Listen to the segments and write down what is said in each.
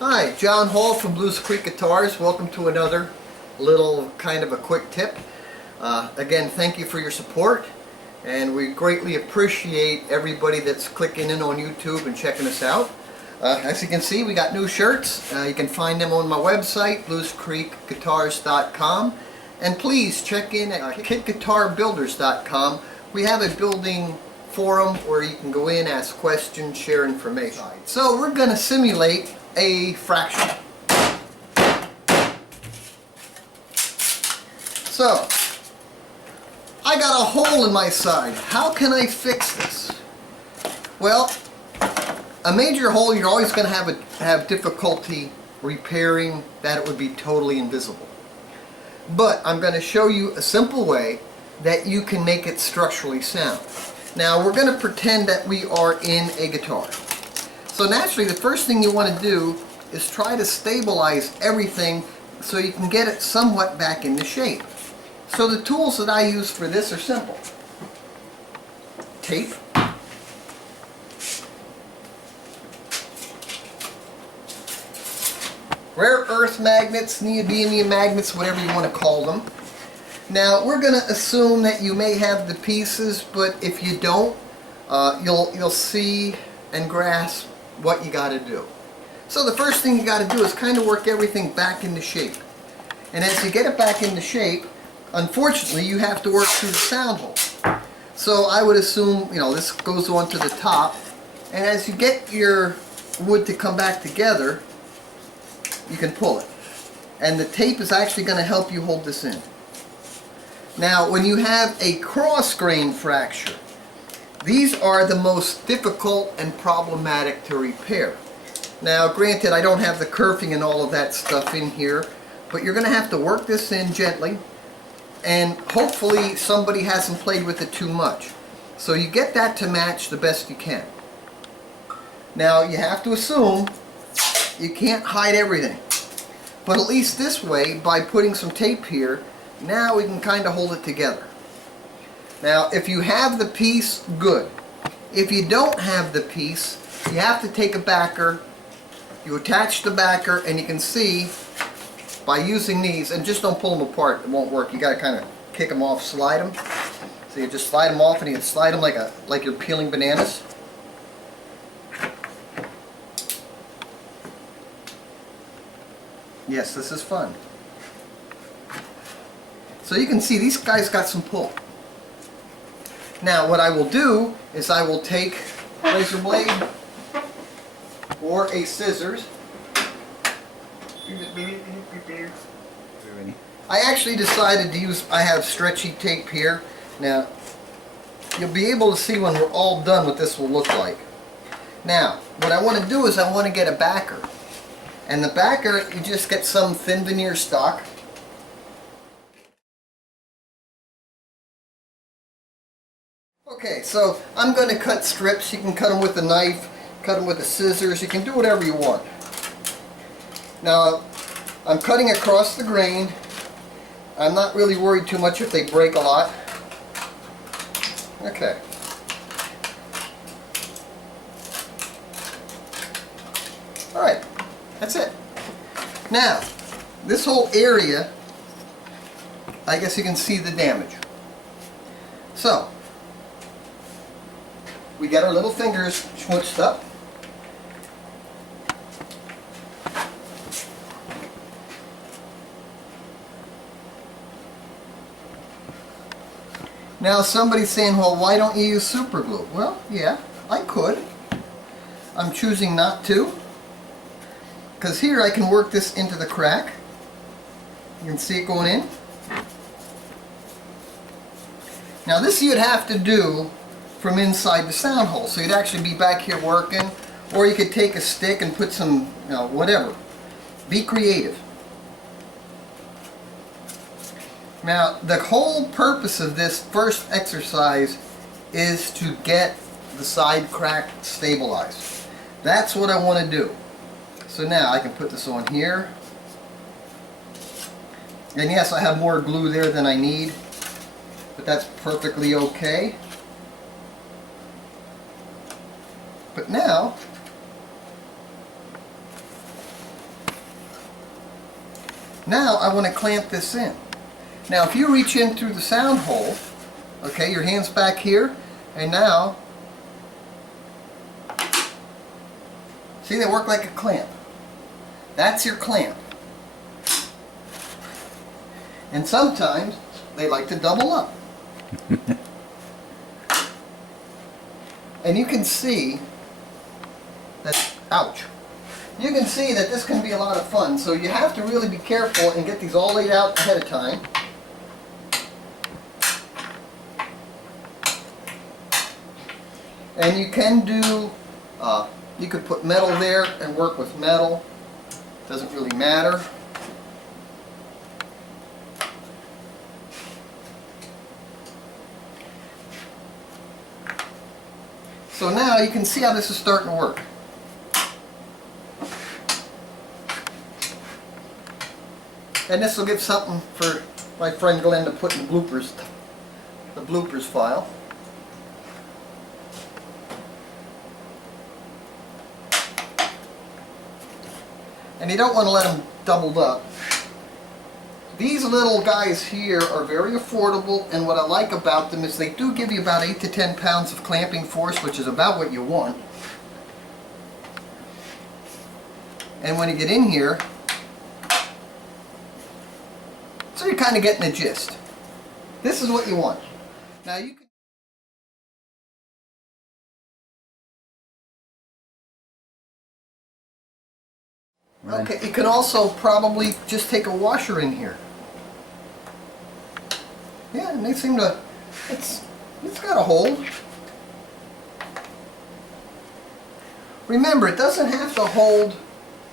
Hi, John Hall from Blues Creek Guitars. Welcome to another little kind of a quick tip. Again, thank you for your support, and we greatly appreciate everybody that's clicking in on YouTube and checking us out. As you can see, we got new shirts. You can find them on my website, bluescreekguitars.com, and please check in at kitguitarbuilders.com. We have a building forum where you can go in, ask questions, share information. So we're going to simulate a fracture. So, I got a hole in my side. How can I fix this? Well, a major hole you're always going to have difficulty repairing that it would be totally invisible. But I'm going to show you a simple way that you can make it structurally sound. Now we're going to pretend that we are in a guitar. So naturally the first thing you want to do is try to stabilize everything so you can get it somewhat back into shape. So the tools that I use for this are simple. Tape. Rare earth magnets, neodymium magnets, whatever you want to call them. Now we're going to assume that you may have the pieces, but if you don't, you'll see and grasp what you got to do. So the first thing you got to do is kind of work everything back into shape. And as you get it back into shape, unfortunately you have to work through the sound hole. So I would assume, this goes on to the top, and as you get your wood to come back together, you can pull it. And the tape is actually going to help you hold this in. Now when you have a cross-grain fracture, these are the most difficult and problematic to repair. Now granted, I don't have the kerfing and all of that stuff in here, but you're going to have to work this in gently, and hopefully somebody hasn't played with it too much. So you get that to match the best you can. Now you have to assume you can't hide everything, but at least this way, by putting some tape here, now we can kind of hold it together. Now if you have the piece, good. If you don't have the piece, you have to take a backer, you attach the backer, and you can see by using these, and just don't pull them apart, it won't work. You got to kind of kick them off, slide them. So you just slide them off, and you can slide them like you're peeling bananas. Yes, this is fun. So you can see these guys got some pull. Now what I will do is I will take a razor blade or a scissors. I actually decided to use, I have stretchy tape here. Now you'll be able to see when we're all done what this will look like. Now what I want to do is I want to get a backer. And the backer, you just get some thin veneer stock. Okay, so I'm going to cut strips. You can cut them with a knife, cut them with the scissors. You can do whatever you want. Now, I'm cutting across the grain. I'm not really worried too much if they break a lot. Okay. Alright, that's it. Now, this whole area, I guess you can see the damage. So, we got our little fingers schmutzed up. Now somebody's saying, well, why don't you use super glue? Well, yeah, I could. I'm choosing not to, because here I can work this into the crack. You can see it going in. Now this you'd have to do from inside the sound hole, so you'd actually be back here working, or you could take a stick and put some, whatever. Be creative. Now the whole purpose of this first exercise is to get the side crack stabilized. That's what I want to do. So now I can put this on here. And yes, I have more glue there than I need, but that's perfectly okay. But now, I want to clamp this in. Now if you reach in through the sound hole, okay, your hand's back here, and now, see, they work like a clamp. That's your clamp. And sometimes they like to double up. And you can see that, ouch. You can see that this can be a lot of fun, so you have to really be careful and get these all laid out ahead of time. And you can do, you could put metal there and work with metal. Doesn't really matter. So now you can see how this is starting to work. And this will give something for my friend Glenn to put in the bloopers file. And you don't want to let them doubled up. These little guys here are very affordable, and what I like about them is they do give you about 8 to 10 pounds of clamping force, which is about what you want. And when you get in here, so you're kind of getting the gist. This is what you want. Now you can okay, you can also probably just take a washer in here. Yeah, and they seem to, it's got a hold. Remember, it doesn't have to hold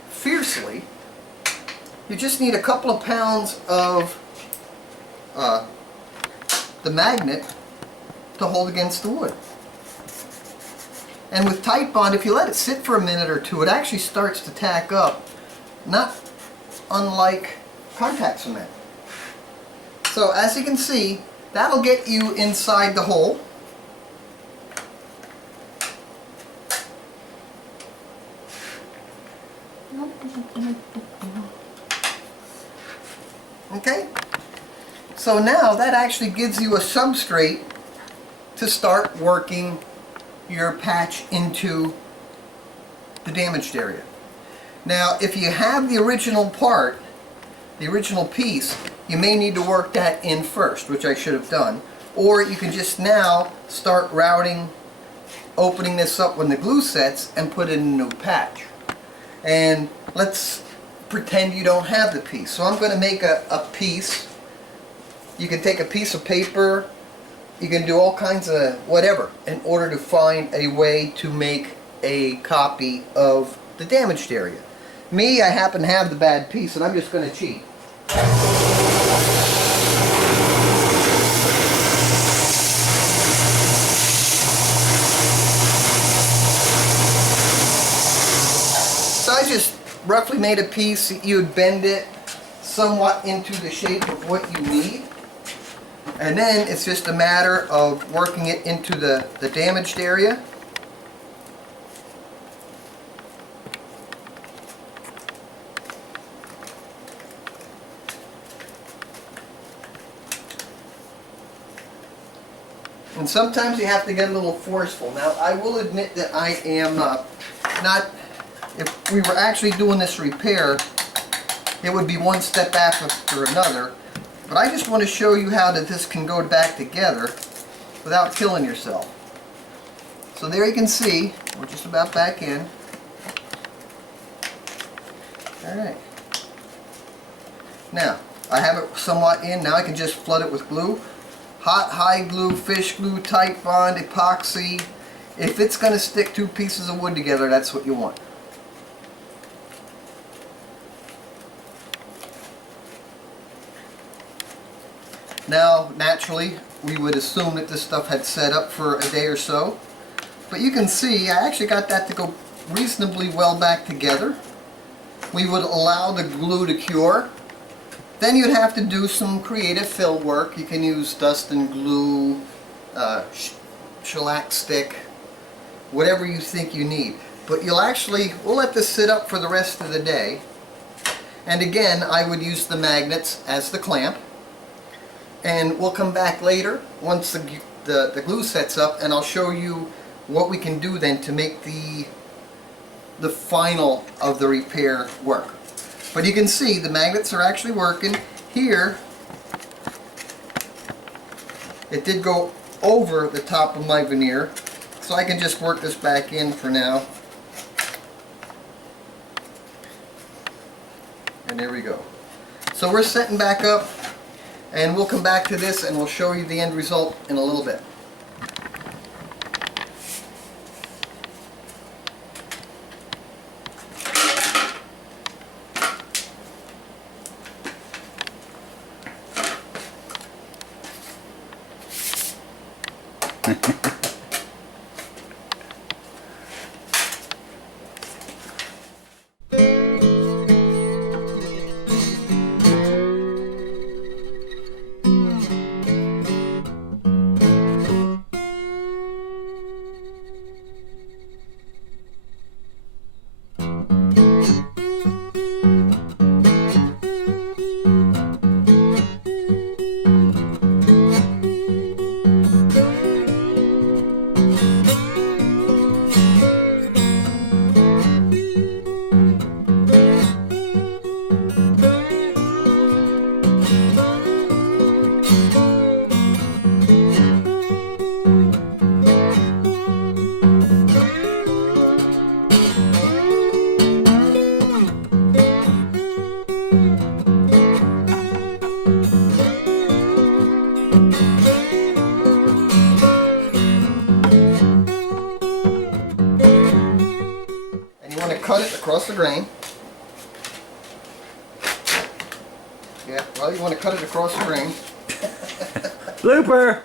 fiercely. You just need a couple of pounds of the magnet to hold against the wood. And with tight bond, if you let it sit for a minute or two, it actually starts to tack up, not unlike contact cement. So as you can see, that'll get you inside the hole. Okay? So now that actually gives you a substrate to start working your patch into the damaged area. Now if you have the original part, the original piece, you may need to work that in first, which I should have done. Or you can just now start routing, opening this up when the glue sets, and put in a new patch. And let's pretend you don't have the piece. So I'm going to make a piece. You can take a piece of paper, you can do all kinds of whatever in order to find a way to make a copy of the damaged area. Me, I happen to have the bad piece, and I'm just going to cheat. So I just roughly made a piece. You would bend it somewhat into the shape of what you need. And then it's just a matter of working it into the damaged area. And sometimes you have to get a little forceful. Now I will admit that I am not, if we were actually doing this repair, it would be one step after another. But I just want to show you how that this can go back together without killing yourself. So there you can see, we're just about back in. Alright. Now, I have it somewhat in. Now I can just flood it with glue. Hot, high glue, fish glue, tight bond, epoxy. If it's going to stick two pieces of wood together, that's what you want. Now, naturally, we would assume that this stuff had set up for a day or so. But you can see, I actually got that to go reasonably well back together. We would allow the glue to cure. Then you'd have to do some creative fill work. You can use dust and glue, shellac stick, whatever you think you need. But we'll let this sit up for the rest of the day. And again, I would use the magnets as the clamp. And we'll come back later once the glue sets up, and I'll show you what we can do then to make the final of the repair work. But you can see the magnets are actually working. Here, it did go over the top of my veneer, so I can just work this back in for now. And there we go. So we're setting back up, and we'll come back to this and we'll show you the end result in a little bit. Cut it across the grain. Yeah, well, you want to cut it across the grain. Blooper!